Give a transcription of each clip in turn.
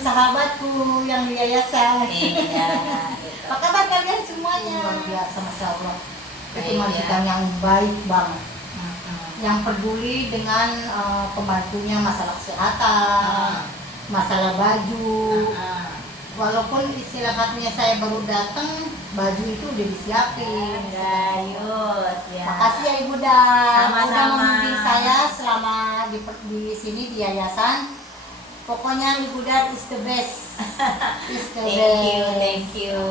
sahabatku yang di yayasan. Iya. Apa kabar kalian semuanya? Luar biasa, Masya Allah. Itu majikan yang baik banget, yang peduli dengan pembantunya masalah kesehatan, masalah baju. Walaupun istilah katanya saya baru datang, baju itu udah disiapin. Gayus ya. Makasih ya Ibu Dan, udah Sama-sama. membimbing saya selama di sini di yayasan. Pokoknya Ibu Dan is the best. Is the best. Thank you.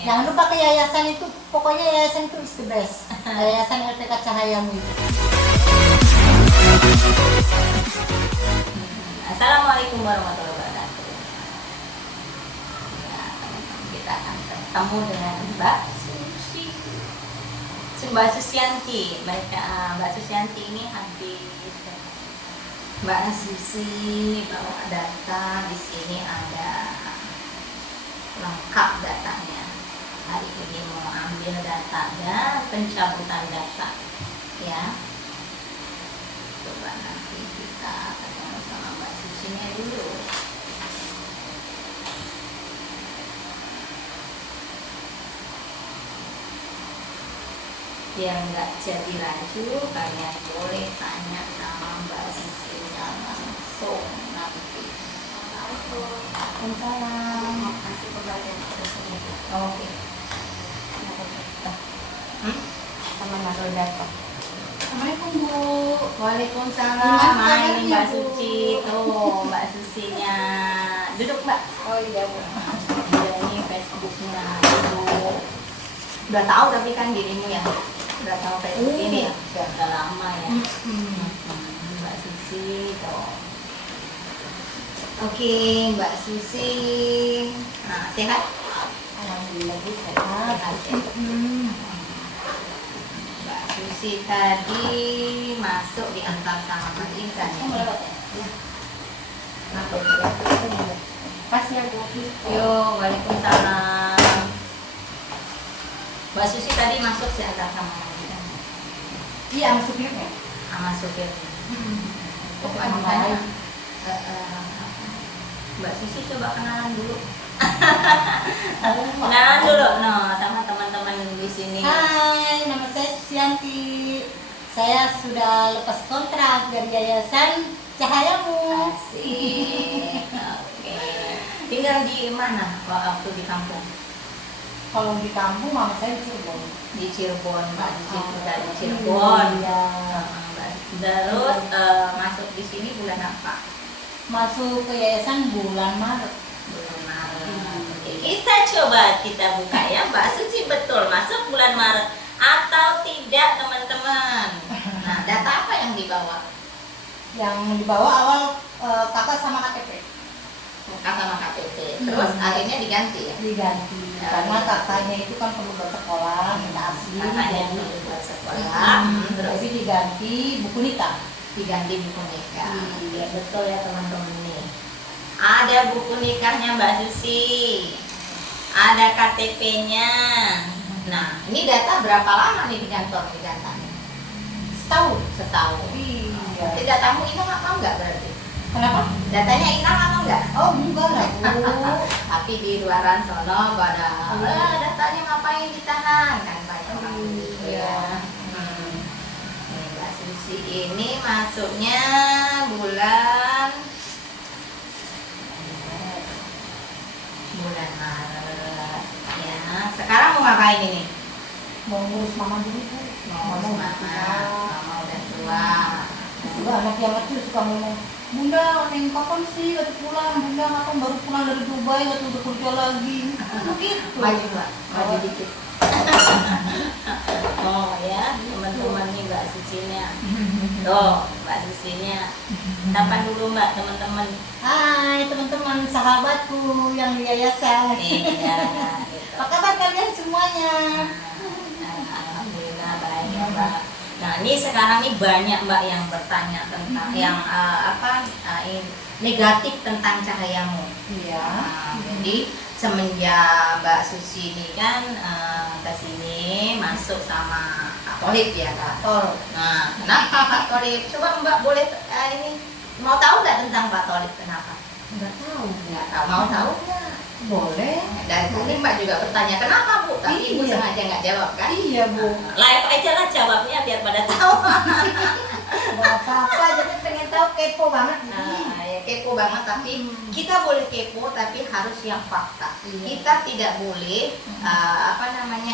Ya. Jangan lupa ke yayasan itu, pokoknya yayasan itu is the best. Yayasan LPK Cahayamu itu. Assalamualaikum warahmatullahi wabarakatuh. Ya, teman-teman, kita akan bertemu dengan Mbak Susi. Mbak Susianti. Mbak Susianti ini habis Mbak Susi bawa data. Di sini ada lengkap datanya. Hari ini mau ambil datanya, pencabutan data ya. Coba nanti kita ketemu sama Mbak Susinya dulu. Biar nggak jadi rancu, kalian boleh tanya sama Mbak Susinya langsung nanti. Waalaikumsalam. Kasih kebagian terus ini. Oke. Sama Mas Rodato. Assalamualaikum Bu. Waalaikumsalam. Gimana Ini Mbak kabarnya, Bu? Suci tuh, Mbak Susinya. Duduk Mbak. Oh iya Bu. Iya, ini Facebooknya Ibu. Udah tahu tapi kan dirimu ya. Udah tahu Facebook ini ya. Udah lama ya. Mbak Susi tuh. Oke, Mbak Susi. Nah, sehat? Alhamdulillah Bu, sehat. Sehat ya. Mbak Susi tadi masuk di antar sama Mas Insan ya. Kasih ya Bu. Yo, waalaikumsalam. Mbak Susi tadi masuk di antar sama Mas Insan. Iya, masuk ya. Sama supir. Oh, Bukan baik. Mbak Susi coba kenalan dulu. Kenalan dulu, no, sama teman-teman di sini. Hai, nama saya Susianti. Saya sudah lepas kontrak dari Yayasan Cahayamu. Asik. Oke. Tinggal di mana waktu di kampung? Kalau di kampung mama saya di Cirebon. Di Cirebon, Mbak Susi sudah di Cirebon. Iya. Terus masuk di sini bulan apa? Masuk ke yayasan bulan Maret. Bulan Maret. Oke, kita buka ya, Mbak Suci betul masuk bulan Maret atau tidak teman-teman. Nah, data apa yang dibawa? Yang dibawa awal kakak sama KTP. Kakak sama KTP. Terus akhirnya diganti ya? Diganti. Karena kakaknya itu kan perlu bersekolah, minta asli. Kakaknya Jadi dulu buat sekolah. Terus jadi diganti buku nikah. diganti buku nikah. Iya. Betul ya teman-teman nih. Ada buku nikahnya Mbak Susi. Ada KTP-nya. Nah, ini data berapa lama nih di kantor di datanya? Setahun. Iya. Tidak tamu hilang apa enggak berarti? Kenapa? Datanya hilang apa enggak? Oh enggak lah Bu. Tapi di luaran sono pada datanya ngapain ditahan kan banyak orang begitu ya. Nih, Mbak Susi ini masuknya bulan Maret ya. Sekarang mau ngapain ini? Mau ngurus mama dulu Bu. Mau mama udah tua. Juga anak yang kecil suka ngomong, Bunda, neng kapan sih waktu pulang? Bunda, kapan baru pulang dari Dubai? Waktu udah kerja lagi. Begitu. Maju Mbak, maju dikit. Oh ya, teman-teman nih Mbak Susinya. Tuh, Mbak Susinya. Sapa dulu Mbak teman-teman. Hai teman-teman sahabatku yang di yayasan. Iya, gitu. Apa kabar kalian semuanya? Alhamdulillah baik ya Mbak. Nah ini sekarang nih banyak Mbak yang bertanya tentang yang negatif tentang Cahayamu. Iya. Jadi semenjak Mbak Susi ini kan ke sini masuk sama Kak Tolip ya Kak. Nah, kenapa Kak Tolip? Coba Mbak boleh ini mau tahu nggak tentang Pak Tolip kenapa? Nggak tahu. Nggak tahu, mau tahu nggak? Boleh. Dari tadi Mbak juga bertanya kenapa Bu, tapi Ibu Iya. sengaja nggak jawab kan? Iya Bu. Live aja lah jawabnya biar pada tahu. Nggak apa-apa, jadi pengen tahu, kepo banget. Nah, ya kepo banget, tapi kita boleh kepo tapi harus yang fakta. Iya. Kita tidak boleh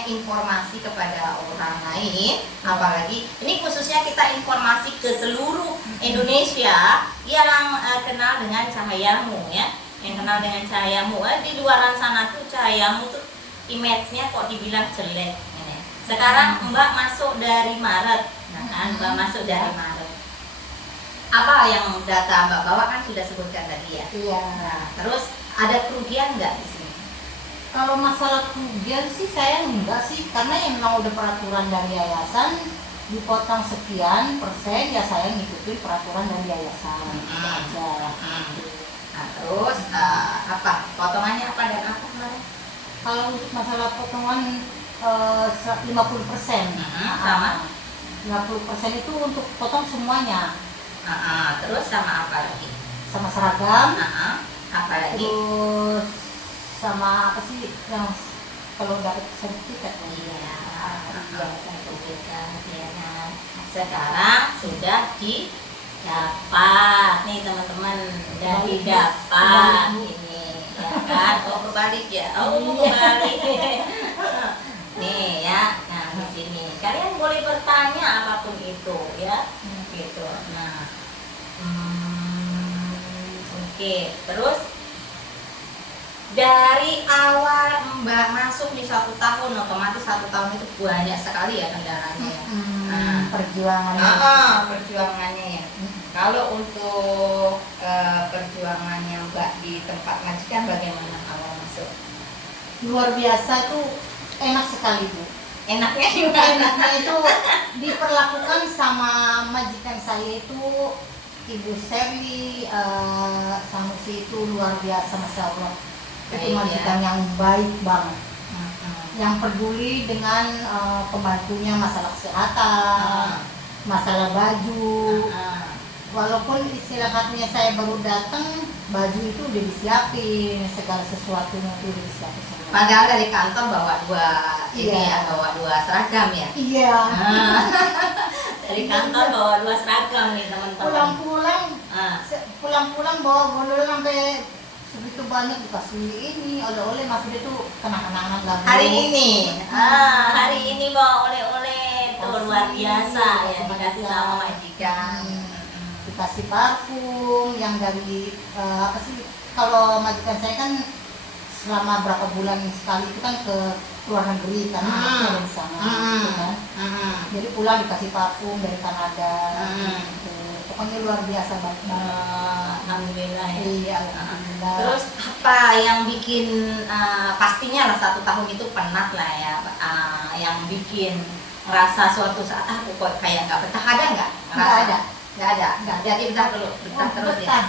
informasi kepada orang lain, apalagi ini khususnya kita informasi ke seluruh Indonesia yang kenal dengan cahayamu ya, yang kenal dengan cahayamu. Di luaran sana tuh cahayamu tuh image-nya kok dibilang jelek. Ini. Sekarang Mbak masuk dari Maret, nah kan Mbak masuk dari Maret. Apa yang data Mbak bawa kan sudah sebutkan tadi ya. Iya. Nah, terus ada kerugian nggak di sini? Kalau masalah kerugian sih saya enggak sih, karena memang udah peraturan dari yayasan dipotong sekian persen, ya saya ngikutin peraturan dari yayasan. Itu aja. Nah, terus apa potongannya apa dan apa kemarin? Kalau untuk masalah potongan 50%. Sama? 50% itu untuk potong semuanya. Terus sama apa lagi? Sama seragam, Apa lagi? terus sama apa sih yang kalau dapat sertifikat? Iya, sertifikat ya kan. Sekarang sudah didapat nih teman-teman, udah didapat ini ya kan. Oh kebalik ya, kebalik. Nih ya, nah di sini kalian boleh bertanya apapun itu ya, gitu. Nah, oke, terus dari awal Mbak masuk di 1 tahun, otomatis 1 tahun itu banyak sekali ya kendalanya ya. Perjuangannya. Perjuangannya ya. Kalau untuk perjuangannya Mbak di tempat majikan bagaimana awal masuk? Luar biasa tuh, enak sekali Bu. Enaknya gimana? Enaknya itu diperlakukan sama majikan saya itu, Ibu Sherly Sanusi itu luar biasa, Masya Allah. Itu majikan yang baik banget, yang peduli dengan pembantunya masalah kesehatan, masalah baju. Walaupun istilah katanya saya baru datang, baju itu udah disiapin, segala sesuatunya itu udah disiapin semua. Padahal dari kantor bawa bawa 2 seragam ya. Iya. Dari kantor bawa 2 seragam nih teman-teman. Pulang-pulang bawa gondol sampai segitu banyak, dikasih ini oleh-oleh, masih itu kenang-kenangan lagu. Hari ini bawa oleh-oleh tuh luar biasa ya, dikasih sama majikan. Dikasih parfum yang dari apa sih, kalau majikan saya kan selama berapa bulan sekali itu kan ke luar negeri karena anaknya ada di sana gitu kan. Jadi pulang dikasih parfum dari Kanada gitu. Pokoknya luar biasa banget. Alhamdulillah ya. Iya, alhamdulillah. Terus apa yang bikin pastinya lah 1 tahun itu penat lah ya, yang bikin rasa suatu saat aku kok kayak nggak betah, ada nggak? Nggak ada. Jadi betah terus ya.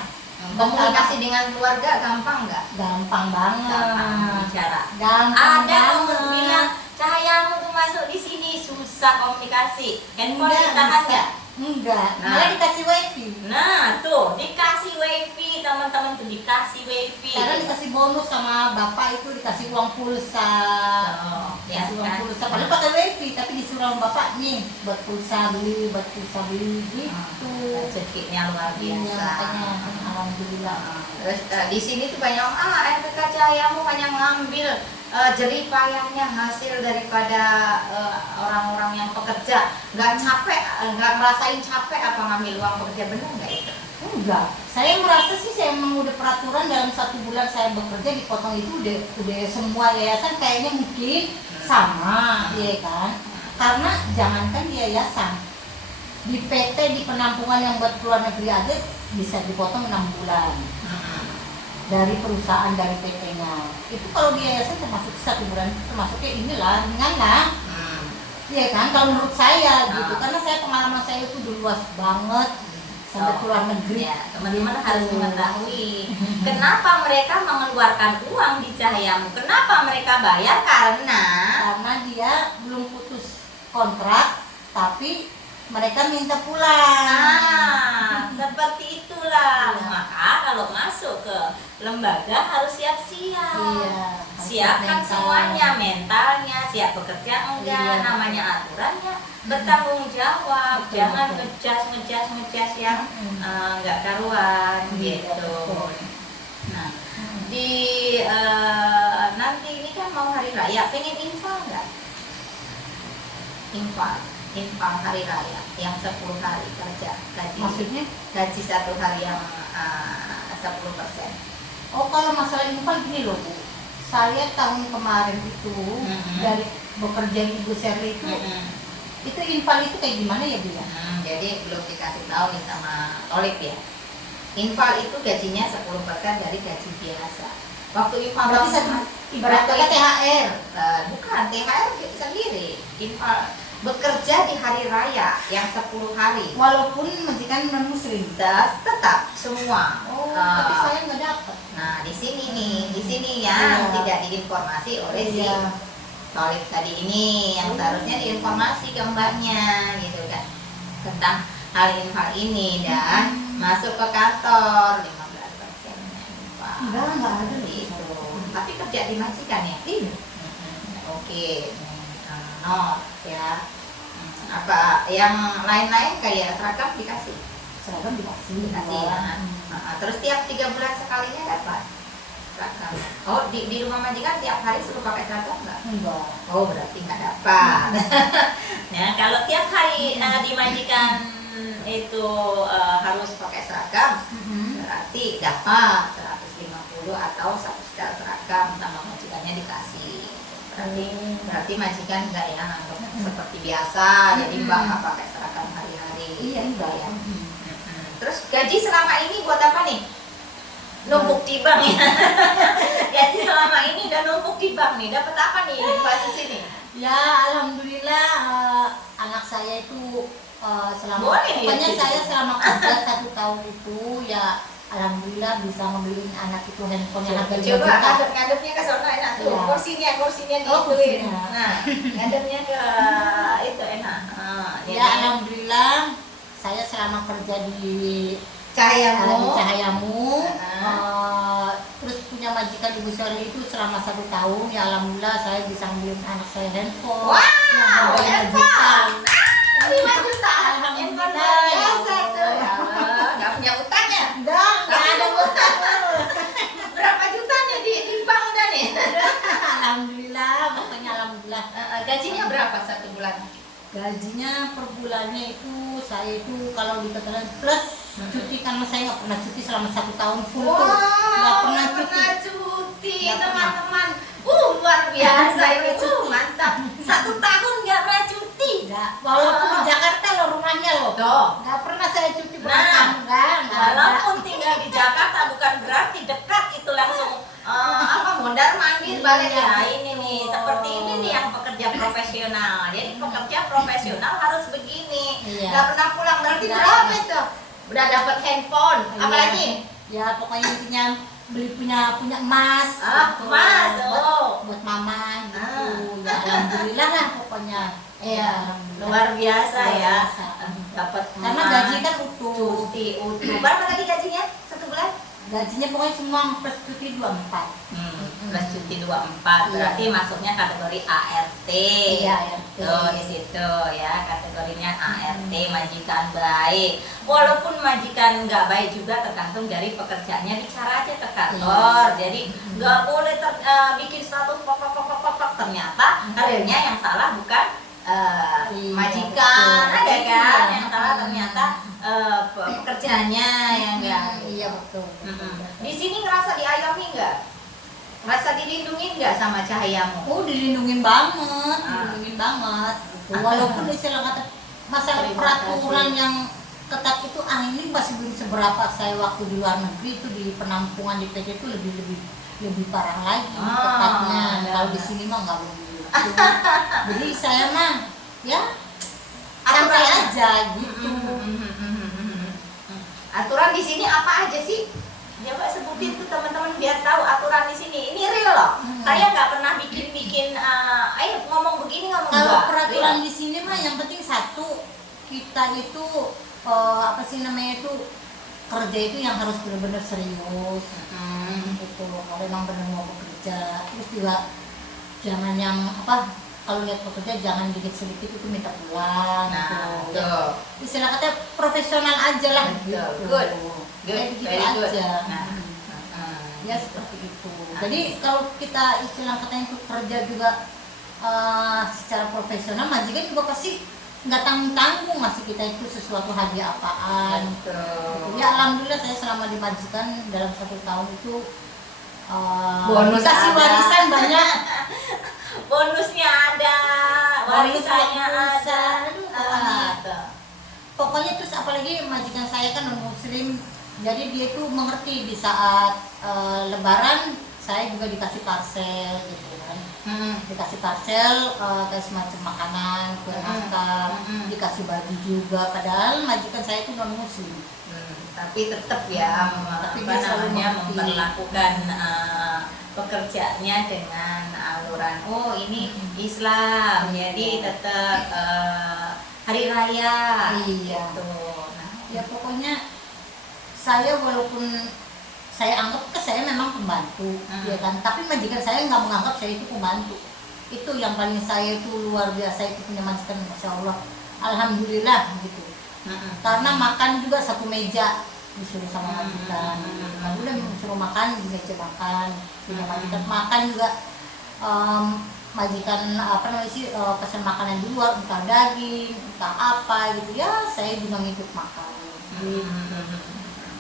Komunikasi dengan keluarga gampang nggak? Gampang banget. Gampang bicara. Gampang Ada banget. yang bilang cahayamu tuh masuk di sini susah komunikasi. Handphone ditahan nggak? Enggak, Nah. malah dikasih wifi. Nah tuh dikasih wifi, teman-teman tuh dikasih wifi. Karena dikasih bonus sama bapak itu, dikasih uang pulsa. Ya Dikasih uang kan? pulsa, padahal pakai wifi tapi disuruh sama bapak nih buat pulsa beli gitu. Rezekinya luar Iya, biasa. makanya alhamdulillah. Terus di sini tuh banyak RPK Cahayamu hanya ngambil jerih payahnya hasil daripada orang-orang yang pekerja, nggak capek, nggak ngerasain capek apa ngambil uang pekerja, benar nggak itu? Enggak, saya merasa sih saya memang udah peraturan dalam 1 bulan saya bekerja dipotong itu udah semua yayasan kayaknya mungkin sama, ya kan? Karena jangankan di yayasan, di PT, di penampungan yang buat keluar negeri aja bisa dipotong 6 bulan dari perusahaan, dari PT-nya. Itu kalau di yayasan termasuk 1 bulan, termasuknya inilah ringan lah. Iya kan, kalau menurut saya gitu, karena saya pengalaman saya itu udah luas banget sampai keluar negeri. Ya, teman-teman harus mengetahui kenapa mereka mengeluarkan uang di Cahayamu, kenapa mereka bayar, karena Karena dia belum putus kontrak, tapi mereka minta pulang. Seperti itulah. Iya. Maka kalau masuk ke lembaga harus siap-siap. Iya, harus Siapkan mental. semuanya, mentalnya, siap bekerja enggak, Iya. namanya aturannya, bertanggung jawab, Betul, jangan betul. ngecas yang Mm. nggak karuan Iya, gitu. betul. Nah, Mm. di nanti ini kan mau hari raya, pengen infal nggak? Infal hari raya yang 10 hari kerja gaji. Maksudnya? Gaji 1 hari yang 10%. Oh, kalau masalah infal gini loh Bu, saya tahun kemarin itu dari bekerja di Ibu Serli itu infal itu kayak gimana ya Bu ya? Jadi belum dikasih tahu nih sama Tolip ya. Infal itu gajinya 10% dari gaji biasa. Waktu infal Berarti ibaratnya THR. bukan THR sendiri. Infal bekerja di hari raya yang 10 hari. Walaupun majikan non muslim. Tetap semua. Oh, tapi saya nggak dapat. Nah, di sini yang Iya. tidak diinformasi oleh si Iya. Tolip tadi ini yang seharusnya diinformasi ke mbaknya gitu kan tentang hal infal ini dan masuk ke kantor 15% infal. Enggak ada loh. Itu. Tapi kerja di majikan ya? Iya. Oke. Not ya. Apa yang lain-lain kayak seragam dikasih? Seragam dikasih. Ya. Terus tiap 3 bulan sekalinya dapat seragam. Oh, di rumah majikan tiap hari suruh pakai seragam nggak? Enggak. Oh, berarti nggak dapat. Nah, kalau tiap hari di majikan itu harus pakai seragam, berarti dapat 150 atau 1 setel seragam sama majikannya dikasih. Berarti majikan nggak ya anggap seperti biasa, jadi mbak nggak pakai seragam hari-hari. Iya, enggak ya. Terus gaji selama ini buat apa nih? Numpuk di bank ya. Gaji selama ini udah numpuk di bank nih. Dapat apa nih di Mbak sini? Ya, alhamdulillah anak saya itu selama Boleh pokoknya ya, saya gitu. selama kerja 1 tahun itu ya alhamdulillah bisa membeliin anak itu handphone yang harga 2 Coba juta. ngadep-ngadepnya ke sana enak tuh. Iya. Kursinya Oh, diituin. kursinya. Nah, ngadepnya ke itu enak. Ya alhamdulillah saya selama kerja di Cahayamu. Cahayamu terus punya majikan Ibu Serli itu selama 1 tahun ya alhamdulillah saya bisa beliin anak saya handphone Wow, yang harganya 2 juta. 5 juta. Handphone luar biasa tuh. Ya Allah, nggak punya utangnya. Enggak ada utang. Berapa jutanya di bank udah nih? Alhamdulillah, pokoknya alhamdulillah. Gajinya berapa 1 bulan? Gajinya per bulannya itu saya itu kalau dikatakan plus cuti karena saya nggak pernah cuti selama 1 tahun full tuh. Nggak pernah cuti. Nggak pernah. Teman-teman. Luar biasa ini mantap. 1 tahun nggak pernah cuti. Nggak, walaupun di Jakarta loh rumahnya loh. Tuh. Nggak pernah saya cuti Nah, pulang. Nggak ada. Walaupun tinggal di Jakarta bukan berarti dekat itu langsung mondar mandir balik ya. Ini nih seperti ini nih yang pekerja profesional. Jadi pekerja profesional harus begini. Iya. Nggak pernah pulang berarti Nggak. berapa itu? Udah dapat handphone. Iya. Apalagi? Ya pokoknya intinya beli punya emas. gitu. Emas. Buat mama gitu. Ya alhamdulillah lah pokoknya. Iya, alhamdulillah. luar biasa Luar ya. biasa. Dapat Karena emas, gaji kan utuh. cuti utuh. Berapa tadi gajinya? 1 bulan? Gajinya pokoknya semua plus cuti 24. Plus cuti 24. Berarti masuknya kategori ART. Iya, ART. Tuh di situ ya, kategorinya ART, majikan baik. Walaupun majikan nggak baik juga tergantung dari pekerjaannya, bicara aja ke kantor. Jadi nggak boleh bikin status pok ternyata karirnya yang salah bukan Iya, majikan, betul. ada kan Iya. yang salah ternyata pekerjaannya yang enggak. Iya betul. Di sini ngerasa diayomi nggak? Ngerasa dilindungi nggak sama Cahayamu? Oh dilindungin banget, Ah. dilindungin banget. Gitu. Walaupun istilah kata masalah Terima peraturan kasih. yang ketat itu ini masih belum seberapa. Saya waktu di luar negeri itu di penampungan di PT itu lebih parah lagi ketatnya. ada. Kalau di sini mah nggak begitu. Jadi saya mah ya santai aja gitu. Aturan di sini apa aja sih? Coba sebutin tuh teman-teman biar tahu aturan di sini. Ini real loh. Saya nggak pernah bikin ayo ngomong begini ngomong Kalau enggak. peraturan Real. di sini mah yang penting satu kita kita itu apa sih namanya itu, kerja itu yang harus benar-benar serius. Gitu. Kalau memang benar mau bekerja, terus juga jangan yang apa, kalau lihat pekerja jangan dikit sedikit itu minta pulang. Nah, gitu. betul. Istilah katanya profesional aja lah. Betul. Gitu. Good. Kayak gitu Very good. aja. Nah, Ya seperti itu. Jadi kalau kita istilah katanya itu kerja juga secara profesional, majikan juga pasti nggak tanggung-tanggung ngasih kita itu sesuatu hadiah apaan. betul. Ya alhamdulillah saya selama di majikan dalam 1 tahun itu Bonus dikasih ada. warisan banyak. Bonusnya ada, warisannya Bonus, ada. pokoknya. Pokoknya terus apalagi majikan saya kan non muslim, jadi dia itu mengerti di saat lebaran saya juga dikasih parcel gitu kan. Dikasih parcel kayak semacam makanan, kue nastar, dikasih baju juga, padahal majikan saya itu non muslim. Tapi tetap ya, Tapi apa dia selalu namanya, mengerti. memperlakukan pekerjaannya dengan aluran ini Islam, jadi tetap hari raya. Iya. Gitu. Nah, Ya pokoknya saya walaupun saya anggap ke saya memang pembantu, ya kan. Tapi majikan saya nggak menganggap saya itu pembantu. Itu yang paling saya itu luar biasa itu punya majikan, masya Allah, alhamdulillah gitu. Karena makan juga satu meja disuruh sama majikan. Kan udah disuruh makan di meja makan, punya majikan makan juga. Majikan apa namanya sih pesan makanan di luar, entah daging, entah apa gitu ya, saya juga ngikut makan. Gitu.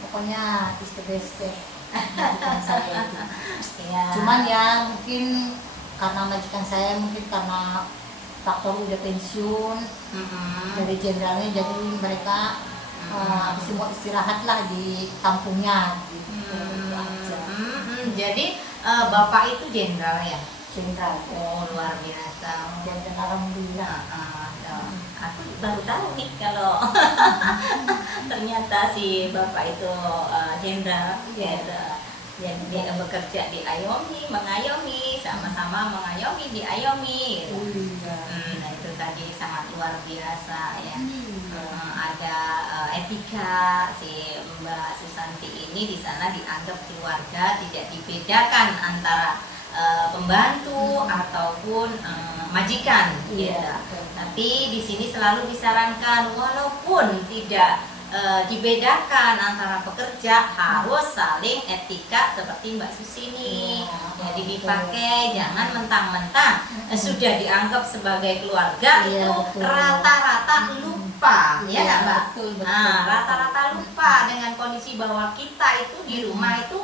Pokoknya is the best deh majikan saya itu. ya. Cuman ya mungkin karena majikan saya mungkin karena faktor udah pensiun dari jenderalnya, jadi mereka harus mau istirahat lah di kampungnya gitu. Itu aja. Jadi bapak itu jenderal ya? Jenderal. Oh, luar biasa. Dan alhamdulillah. Aku baru tahu nih kalau ternyata si bapak itu jenderal. Iya. Dan dia bekerja di Ayomi, mengayomi, sama-sama mengayomi di Ayomi. Nah itu tadi sangat luar biasa ya. Ada etika si Mbak Susanti ini di sana dianggap keluarga, tidak dibedakan antara pembantu ataupun majikan. Iya. Gitu. Tapi di sini selalu disarankan walaupun tidak dibedakan antara pekerja, harus saling etika seperti Mbak Susi ini. Jadi dipakai, jangan mentang-mentang sudah dianggap sebagai keluarga Iya, itu betul. rata-rata lupa, ya nggak Mbak? Betul, betul. Nah, rata-rata lupa dengan kondisi bahwa kita itu di rumah itu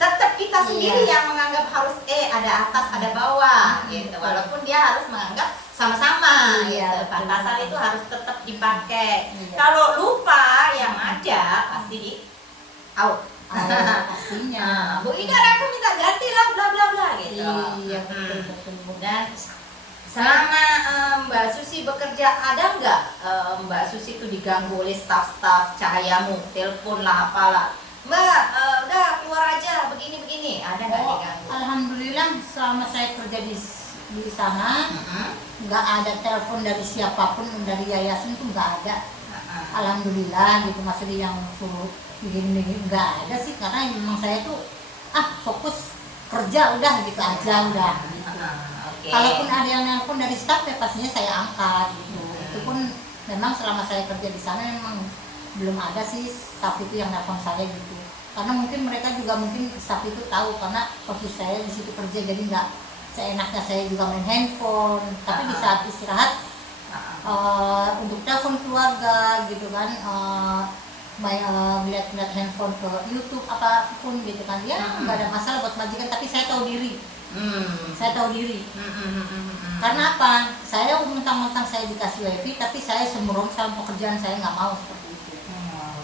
tetap kita sendiri yang menganggap harus ada atas ada bawah gitu, walaupun dia harus menganggap sama-sama Iya, gitu. Batasan itu harus tetap dipakai. Iya. Kalau lupa yang ada pasti di out. Pastinya. Bu Ida, aku minta ganti lah bla bla bla gitu. Iya, betul. Dan selama Mbak Susi bekerja, ada nggak Mbak Susi itu diganggu oleh staf-staf cahayamu, telepon lah apalah, Mbak udah keluar aja begini-begini, ada nggak diganggu? Alhamdulillah selama saya kerja di sana nggak ada telepon dari siapapun, dari yayasan itu nggak ada. Alhamdulillah gitu, maksudnya yang suruh begini nggak ada sih, karena memang saya tuh fokus kerja udah gitu aja udah gitu. Kalaupun ada yang nelpon dari staf ya pastinya saya angkat gitu. Itu pun memang selama saya kerja di sana memang belum ada sih staf itu yang nelpon saya gitu. Karena mungkin mereka juga mungkin staf itu tahu karena posisi saya di situ kerja, jadi nggak seenaknya saya juga main handphone. Tapi di saat istirahat untuk telepon keluarga gitu kan, melihat handphone ke YouTube apapun gitu kan, ya nggak ada masalah buat majikan. Tapi saya tahu diri. Saya tahu diri. Karena apa? Saya mentang-mentang saya dikasih wifi, tapi saya sembrono sama pekerjaan saya, nggak mau seperti itu.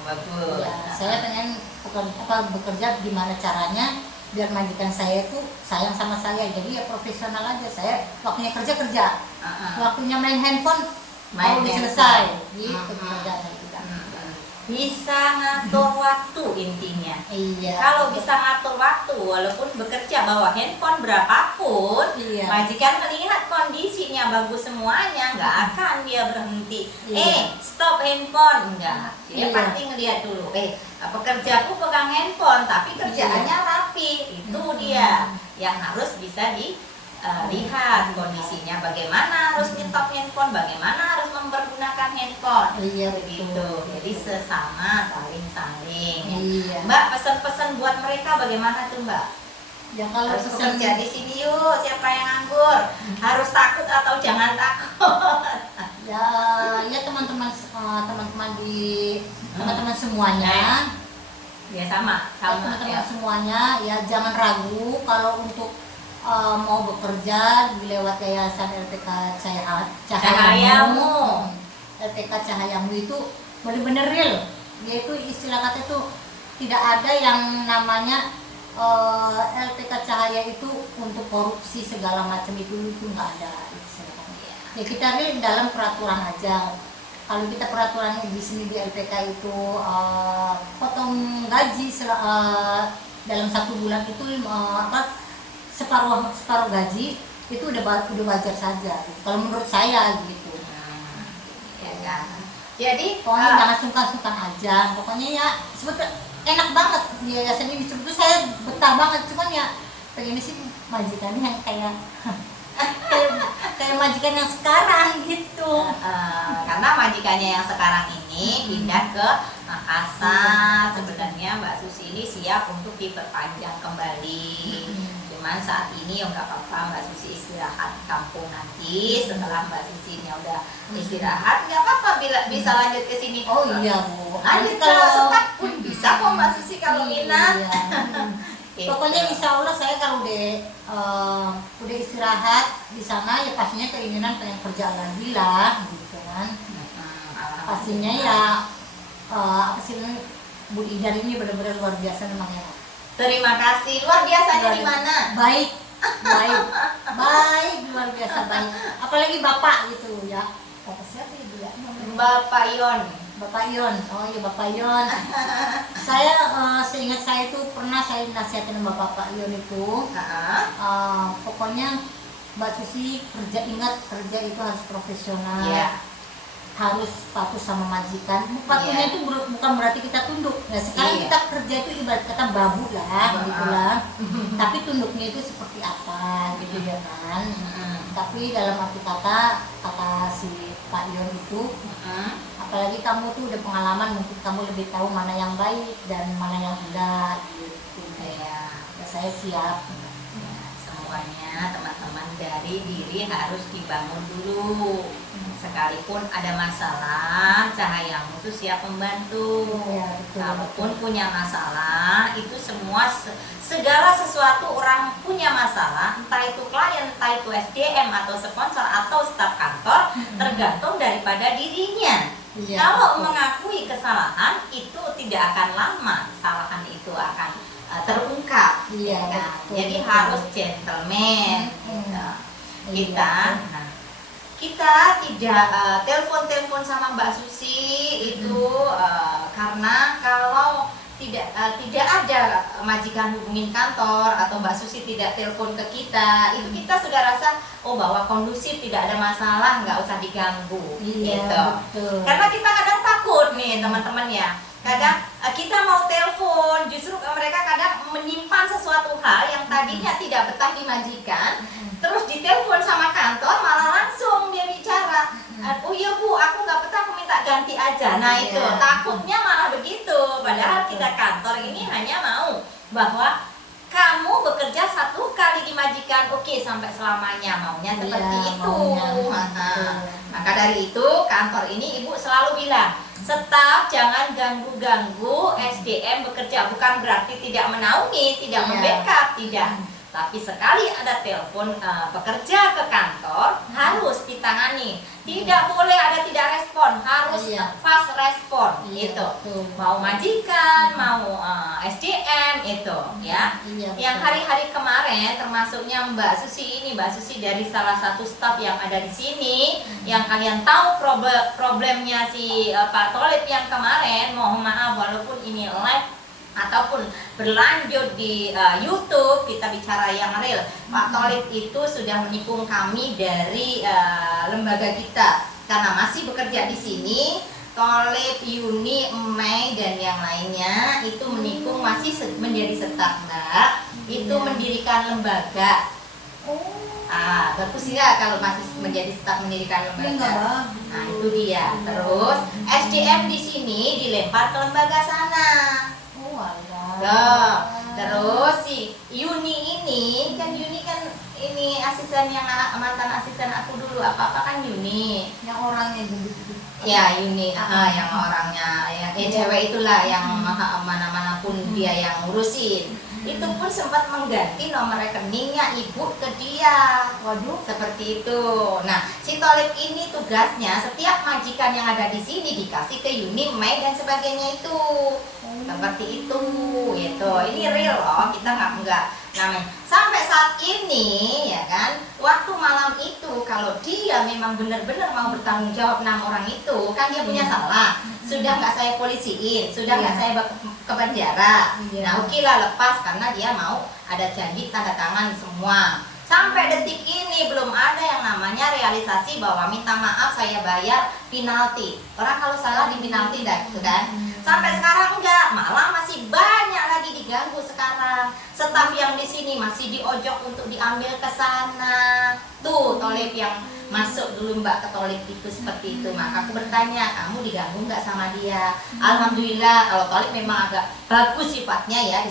Bagus. Ya, saya pengen bekerja gimana caranya biar majikan saya itu sayang sama saya. Jadi ya profesional aja. Saya waktunya kerja, waktunya main handphone mau selesai. Gitu pekerjaan kita. Bisa ngatur waktu intinya. Iya. Kalau bisa ngatur waktu, walaupun bekerja bawa handphone berapapun, Iya. majikan melihat kondisi kondisinya bagus semuanya, nggak akan dia berhenti. Iya. Stop handphone, enggak. Dia Iya. pasti ngeliat dulu. Pekerjaku pegang handphone, tapi kerjaannya Iya. rapi. Itu dia yang harus bisa dilihat kondisinya, bagaimana harus nyetop handphone, bagaimana harus mempergunakan handphone. Iya, Begitu. betul. Jadi sesama saling-saling. Iya. Mbak, pesan-pesan buat mereka bagaimana tuh, Mbak? Ya kalau Harus pesan bekerja di sini yuk, siapa yang nganggur? Harus takut atau jangan takut? ya, ya teman-teman teman-teman semuanya, Ya sama teman-teman ya. semuanya ya jangan ragu kalau untuk mau bekerja lewat yayasan LPK Cahayamu. LPK Cahayamu itu benar-benar real. Dia itu istilah kata itu tidak ada yang namanya LPK Cahaya itu untuk korupsi segala macam itu nggak ada istilahnya. Ya kita real dalam peraturan aja. Kalau kita peraturannya di sini di LPK itu potong gaji dalam 1 bulan itu separuh gaji itu udah wajar saja. Kalau menurut saya gitu. Ya kan. Jadi Pokoknya jangan sungkan-sungkan aja. Pokoknya ya sebetulnya enak banget di yayasan ini. Sebetulnya saya betah banget, cuman ya pengen sih majikannya yang kayak kayak majikan yang sekarang gitu. karena majikannya yang sekarang ini pindah ke Makassar. Sebenarnya Mbak Susi ini siap untuk diperpanjang kembali. Cuman saat ini ya nggak apa-apa, Mbak Susi istirahat di kampung nanti. Setelah Mbak Susinya udah istirahat, nggak apa-apa bisa lanjut ke sini. Oh iya Bu. Lanjut kalau stuck pun bisa kok Mbak Susi kalau minat. Iya. Gitu. Pokoknya insya Allah saya kalau udah istirahat di sana ya pastinya keinginan pengen kerja lagi lah gitu kan. Pastinya ya apa sih namanya, Bu Idar ini benar-benar luar biasa namanya. Terima kasih. Luar biasanya di mana? Baik luar biasa baik. Apalagi Bapak gitu ya. Bapak siapa ibu ya? Bapak Yon. Bapak Yon, oh iya Bapak Yon. Saya seingat saya itu pernah saya nasihatin sama Bapak Yon itu, pokoknya Mbak Susi ingat kerja itu harus profesional, harus patuh sama majikan. Patuhnya itu bukan berarti kita tunduk. Nah sekarang kita kerja itu ibarat kata babu lah, gitulah. Tapi tunduknya itu seperti apa, gitu ya kan. Tapi dalam arti kata si Pak Yon itu, apalagi kamu tuh udah pengalaman, mungkin kamu lebih tahu mana yang baik dan mana yang enggak gitu. Ya saya siap. Semuanya teman-teman dari diri harus dibangun dulu. Sekalipun ada masalah, Cahayamu tuh siap membantu. Kalaupun punya masalah, itu semua segala sesuatu orang punya masalah, entah itu klien, entah itu SDM atau sponsor atau staf kantor, tergantung daripada dirinya. Kalau mengakui kesalahan itu tidak akan lama, kesalahan itu akan terungkap. Jadi harus gentleman. Kita tidak telepon sama Mbak Susi itu karena kalau tidak ada majikan hubungin kantor atau Mbak Susi tidak telepon ke kita, itu kita sudah rasa bahwa kondusif, tidak ada masalah, nggak usah diganggu gitu. Karena kita kadang takut nih teman-teman ya, kadang kita mau telepon, justru mereka kadang menyimpan sesuatu hal yang tadinya tidak betah di majikan, terus ditelepon sama kantor malah langsung dia bicara, oh iya Bu, aku nggak betah, aku minta ganti aja. Nah itu takutnya malah begitu. Padahal kita kantor ini hanya mau bahwa kamu bekerja 1 kali di majikan, oke, sampai selamanya, maunya seperti itu. Maka dari itu kantor ini Ibu selalu bilang, staf jangan ganggu-ganggu SDM bekerja. Bukan berarti tidak menaungi, tidak membackup, tidak. Tapi sekali ada telepon pekerja ke kantor, harus ditangani. Tidak boleh ada tidak respon, harus fast respon. Itu mau majikan, mau SDM itu ya. Yang hari-hari kemarin, termasuknya Mbak Susi ini, Mbak Susi dari salah satu staf yang ada di sini, yang kalian tahu problemnya si Pak Tolip yang kemarin. Mohon maaf walaupun ini live ataupun berlanjut di YouTube, kita bicara yang real. Pak Tholib itu sudah menikung kami dari lembaga kita karena masih bekerja di sini. Tholib, Yuni, Mei dan yang lainnya itu menikung masih menjadi staf, Mbak. Itu mendirikan lembaga. Bagus nggak kalau masih menjadi staf mendirikan lembaga? Nah itu dia. Terus SDM di sini dilempar ke lembaga sana. Loh, terus si Yuni ini kan ini asisten yang mantan asisten aku dulu, apa kan Yuni. Yang orangnya gitu. Ya Yuni, yang orangnya yang cewek itulah yang mana-mana pun dia yang ngurusin. Itu pun sempat mengganti nomor rekeningnya ibu ke dia. Waduh, seperti itu. Nah, si Tholib ini tugasnya setiap majikan yang ada di sini dikasih ke Yuni, Mei dan sebagainya itu. Seperti itu, gitu. Ini real loh, kita nggak namanya. Sampai saat ini, ya kan, waktu malam itu kalau dia memang benar-benar mau bertanggung jawab 6 orang itu, kan dia punya salah. Sudah nggak saya polisiin, sudah nggak saya ke penjara. Nah, oke lah lepas karena dia mau ada janji tanda tangan semua. Sampai detik ini belum ada yang namanya realisasi bahwa minta maaf saya bayar penalti. Orang kalau salah di penalti dah gitu kan. Sampai sekarang enggak, malah masih banyak lagi diganggu sekarang. Staf yang di sini masih diojok untuk diambil ke sana. Tuh Tholib yang masuk dulu Mbak ke Tholib itu seperti itu. Maka aku bertanya, kamu diganggu nggak sama dia? Alhamdulillah kalau Tholib memang agak bagus sifatnya ya, di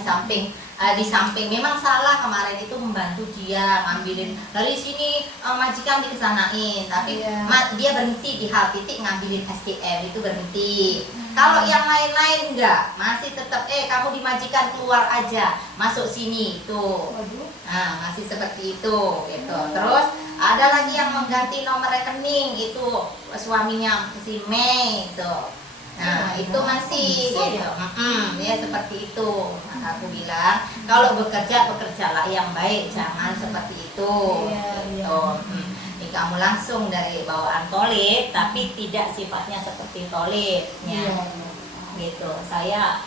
samping memang salah kemarin itu membantu dia ngambilin dari sini majikan dikesanain, tapi dia berhenti di hal titik ngambilin SDM itu berhenti. Kalau yang lain-lain enggak, masih tetap kamu dimajikan keluar aja, masuk sini itu. Nah, masih seperti itu gitu. Terus ada lagi yang mengganti nomor rekening itu suaminya si Mei itu. Nah, itu masih gitu. Ya seperti itu. Maka aku bilang, kalau bekerjalah yang baik, jangan seperti itu. Gitu. Ini kamu langsung dari bawaan Tholib, tapi tidak sifatnya seperti Tholib. Gitu. Saya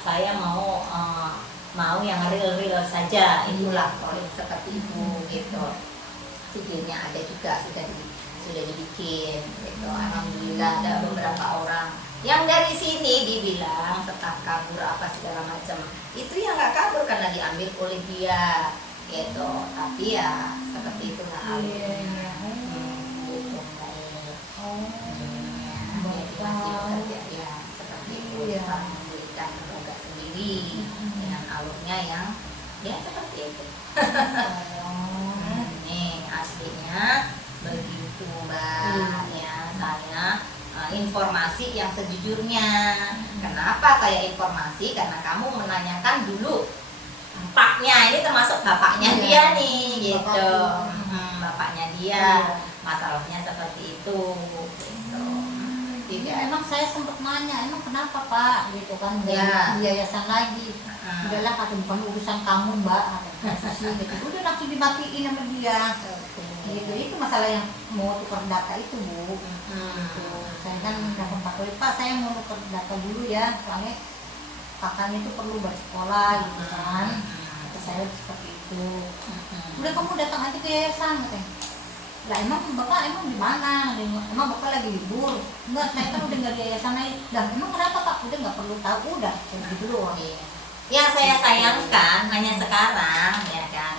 mau yang real saja. Itulah Tholib seperti itu. Gitu. Videonya ada juga sudah dibikin. Gitu. Alhamdulillah ada beberapa orang yang dari sini dibilang staf kabur apa segala macam, itu yang nggak kabur karena diambil oleh dia gitu. Tapi ya seperti itu lah alurnya. Gitu baik. Jadi masih bekerja ya seperti itu, memberikan lembaga sendiri dengan alurnya yang ya seperti itu. Nih aslinya begitu Mbak. Ya saya informasi yang sejujurnya. Kenapa saya informasi? Karena kamu menanyakan dulu bapaknya, ini termasuk bapaknya dia nih gitu. Bapaknya dia masalahnya seperti itu gitu. Emang saya sempat nanya, emang kenapa Pak gitu kan, dari yayasan lagi. Udahlah kata bukan urusan kamu Mbak, gitu. Udah langsung dimatiin sama dia. Gitu, itu masalah yang mau tukar data itu Bu. Gitu. Saya kan dapat Pak Tholib, Pak saya mau tukar data dulu ya, soalnya kakaknya itu perlu bersekolah gitu kan. Terus saya seperti itu. Udah kamu datang aja ke yayasan katanya. Lah emang Bapak di mana? Emang Bapak lagi libur? Enggak, saya kan udah nggak di yayasan lain. Lah emang kenapa Pak? Udah nggak perlu tahu, udah gitu doang. Yang saya sayangkan hanya sekarang ya kan,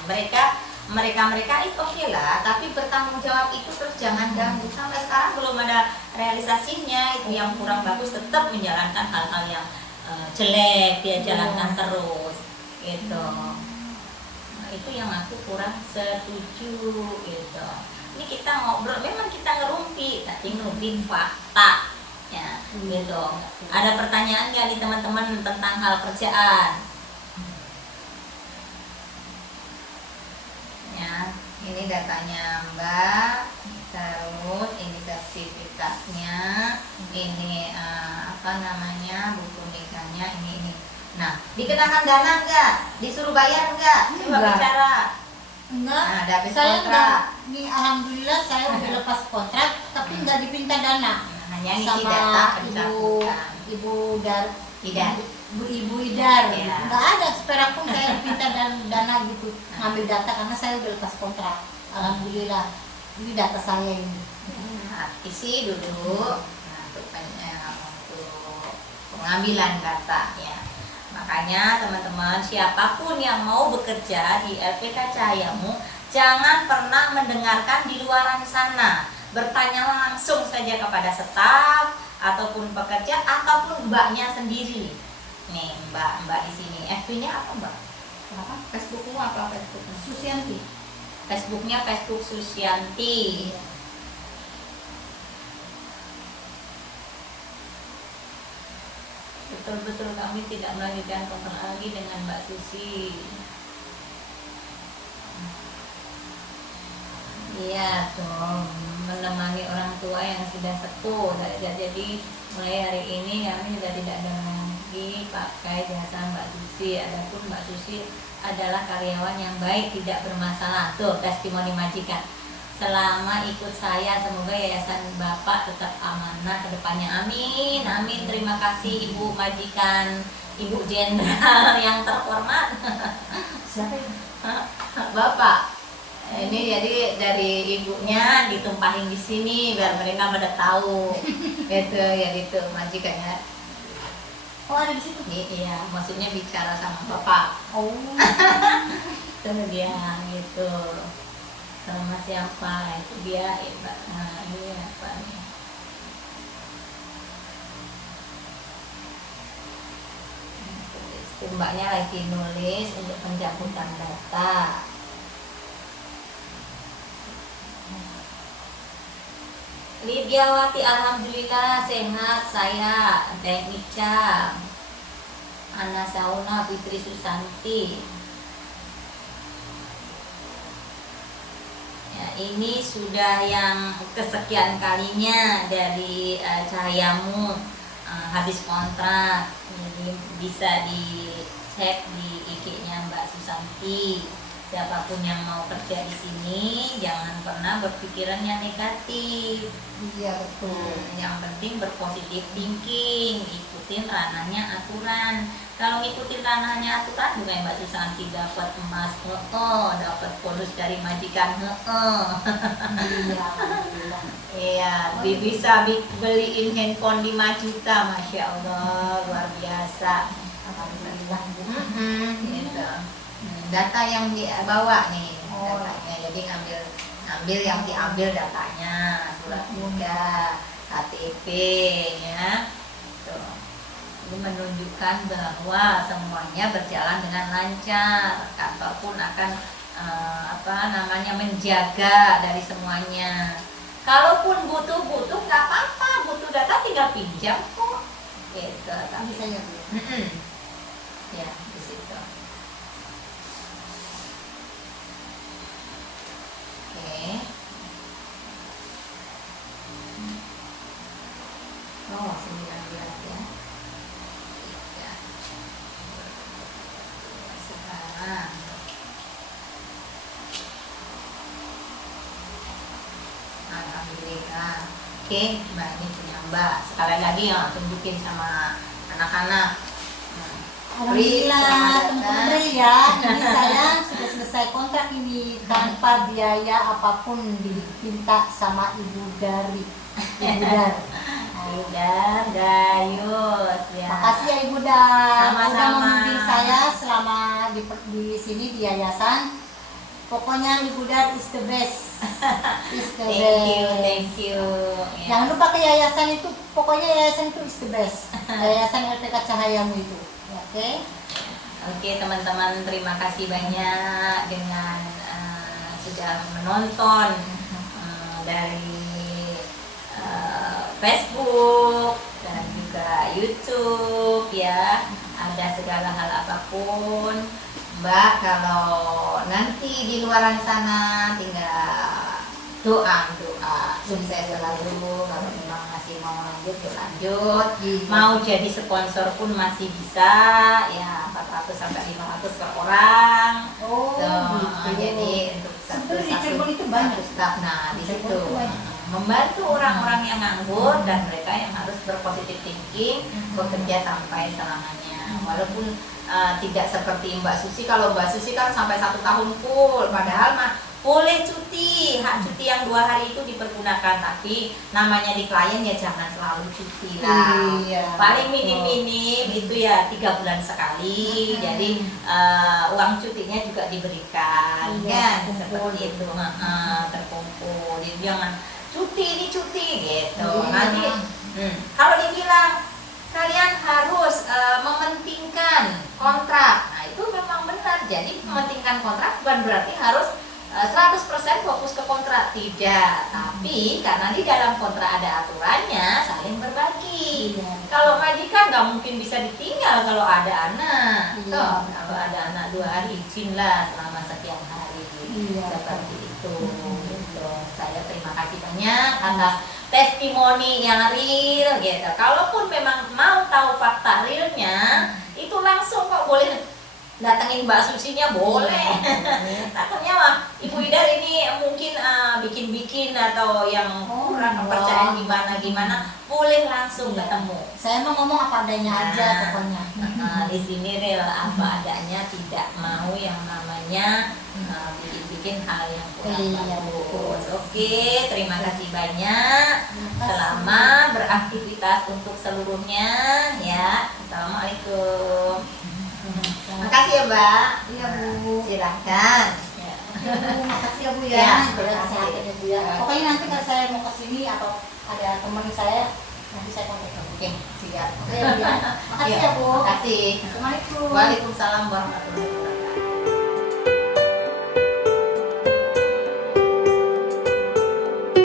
mereka itu oke lah, tapi bertanggung jawab itu terus jangan ganggu. Sampai sekarang belum ada realisasinya. Itu yang kurang bagus, tetap menjalankan hal-hal yang jelek dia jalankan terus gitu. Nah, itu yang aku kurang setuju gitu. Ini kita ngobrol, memang kita ngerumpi, tapi ngerumpi fakta ya gitu. Ada pertanyaan nggak nih teman-teman tentang hal kerjaan? Ya, ini datanya Mbak, terus ini sertifikatnya, ini buku nikahnya ini. Nah, dikenakan dana enggak? Disuruh bayar enggak? Coba bicara. Enggak. Nah, ada habis Saya kontrak. Nih alhamdulillah saya udah lepas kontrak, tapi nggak dipinta dana. Hanya ngisi Sama data pencabutan. ibu dari Tidak. Ibu Idar, Iya. nggak ada seperak pun saya minta dana gitu ngambil data karena saya udah lepas kontrak. Alhamdulillah, ini data saya ini. Nah, isi dulu. Nah, untuk pengambilan data ya. Makanya teman-teman, siapapun yang mau bekerja di LPK Cahayamu, jangan pernah mendengarkan di luaran sana. Bertanya langsung saja kepada staf ataupun pekerja ataupun mbaknya sendiri. Nih, mbak di sini. FB-nya apa, Mbak? Apa? Facebookmu apa Facebooknya? Susianti. Facebooknya Facebook Susianti. Iya. Betul-betul kami tidak melanjutkan kontrak lagi dengan Mbak Susi. Iya tuh, menemani orang tua yang sudah sepuh. Jadi mulai hari ini kami sudah tidak ada lagi pakai jasa Mbak Susi. Adapun Mbak Susi adalah karyawan yang baik, tidak bermasalah. Tuh testimoni majikan. Selama ikut saya, semoga yayasan Bapak tetap amanah ke depannya. Amin, amin. Terima kasih Ibu majikan, Ibu Jenderal yang terhormat. Siapa ini? Bapak. Ini jadi dari ibunya ditumpahin di sini biar mereka pada tahu. Gitu ya, gitu majikannya. Oh, ada di situ. Iya, maksudnya bicara sama Bapak. Oh. Itu dia gitu. Sama siapa? Itu dia, Mbak. Nah, ini apa nih? Tulis. Mbaknya lagi nulis untuk pencabutan data. Lidiawati, alhamdulillah sehat saya. Teh Ica, Ana Sauna, Fitri Susanti. Ya, ini sudah yang kesekian kalinya dari Cahayamu habis kontrak. Jadi bisa dicek di IG-nya Mbak Susanti. Siapapun yang mau kerja di sini jangan pernah berpikiran yang negatif. Iya, betul. Yang penting berpositif thinking, ikutin ranahnya aturan. Kalau ngikutin ranahnya aturan, bukan Mbak Susanti dapat emas, dapat bonus dari majikan, Iya, alhamdulillah. Iya, bisa beliin handphone 5 juta, masya Allah, luar biasa. Alhamdulillah. Gitu. Data yang dibawa nih, Oh. datanya. Jadi ngambil yang diambil datanya, surat muda, KTP, ya. Tuh. Ini menunjukkan bahwa semuanya berjalan dengan lancar. Kantor pun akan menjaga dari semuanya. Kalaupun butuh nggak apa-apa, butuh data tinggal pinjam kok. Gitu. Tapi Bisa ya, Bu? ya di situ. Oke. Oh, 19 ya. 3. Sekarang alhamdulillah. Oke, Mbak, ini punya Mbak. Sekali lagi ya, tunjukin sama anak-anak. Alhamdulillah, teman-teman ya, ini saya sudah selesai kontrak ini tanpa biaya apapun diminta sama Ibu Dari. Ibu Dar. Dar, Gayus ya. Makasih ya Ibu Dar, Sama-sama. udah membimbing saya selama di sini di yayasan. Pokoknya Ibu Dar is the best. Is the best. Thank you. Ya. Jangan lupa ke yayasan itu, pokoknya yayasan itu is the best. Yayasan LPK Cahayamu itu. Oke. Oke teman-teman, terima kasih banyak dengan sudah menonton dari Facebook dan juga YouTube ya. Ada segala hal apapun, Mbak. Kalau nanti di luaran sana tinggal doa sukses selalu. Kalau memang masih mau lanjut ya lanjut, mau jadi sponsor pun masih bisa ya, 400 sampai 500 per orang. Oh, Tuh, gitu. jadi untuk Sebenarnya di Cirebon itu banyak. staff. Nah di situ Cirebon itu banyak. membantu orang-orang yang nganggur dan mereka yang harus berpositif thinking, bekerja sampai selamanya. Walaupun tidak seperti Mbak Susi, kalau Mbak Susi kan sampai 1 tahun full, padahal mah boleh cuti, hak cuti yang 2 hari itu dipergunakan, tapi namanya di klien ya jangan selalu cuti lah. Iya, Paling betul. minim-minim itu ya 3 bulan sekali, jadi uang cutinya juga diberikan, Iya, kan terkumpul seperti itu, gitu. terkumpul. Jadi jangan cuti ini cuti gitu. Iya. Nanti kalau dibilang kalian harus mementingkan kontrak, nah itu memang benar. Jadi mementingkan kontrak bukan berarti harus 100% fokus ke kontrak, tidak. Tapi karena di dalam kontrak ada aturannya, saling berbagi. Iya. Kalau majikan nggak mungkin bisa ditinggal kalau ada anak. Iya. Toh, kalau ada anak 2 hari izin lah selama sekian hari. Iya. Seperti itu. Gitu. Saya terima kasih banyak atas testimoni yang real gitu. Kalaupun memang mau tahu fakta realnya, itu langsung kok boleh datengin Mbak Susinya boleh. Takutnya mah Ibu Idar ini mungkin bikin-bikin atau yang kurang kepercayaan gimana boleh langsung ketemu. Saya mau ngomong apa adanya aja pokoknya. Di sini real apa adanya, tidak mau yang namanya bikin-bikin hal yang kurang Iya, bagus. Oke, terima kasih banyak. Selamat beraktivitas untuk seluruhnya ya. Assalamualaikum. Makasih ya Mbak. Iya Bu. Silahkan. Ya, Bu, makasih ya Bu ya. Ya, Jaga kesehatan ya Bu ya. Pokoknya nanti kalau saya mau kesini atau ada teman saya nanti saya kontak kamu. Oke, siap. Oke ya Bu ya. Makasih ya Bu. Makasih. Assalamualaikum. Waalaikumsalam warahmatullahi wabarakatuh.